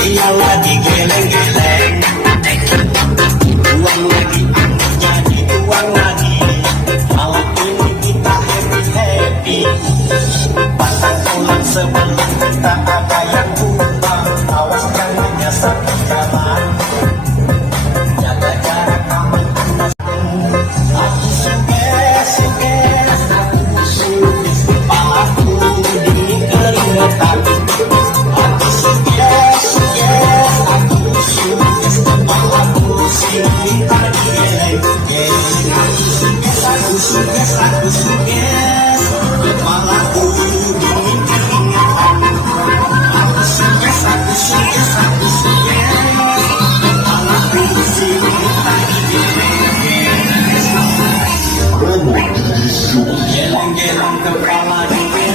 Dia lagi geleng-geleng, uang lagi, jadi uang lagi. Malam ini kita happy-happy. Pasang tulang sebelah kita ada yang tumbang. Awas jangan nyasar di jalan. Jaga jarak aman. Aku suges, kepalaku dingin keringetan. Aku suges, kepalaku dingin keringetan. Aku suges, kepalaku dingin geleng-geleng kepala dingin.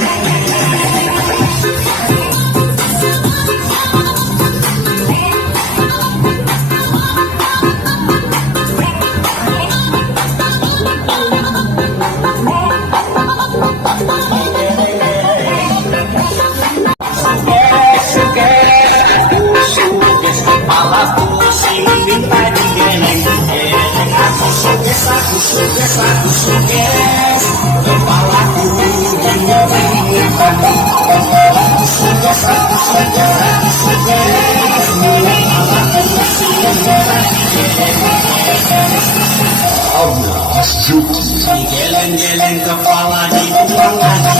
Aku suges, kepalaku dingin keringetan. Aku suges, kepalaku geleng-geleng kepala dibuang lagi.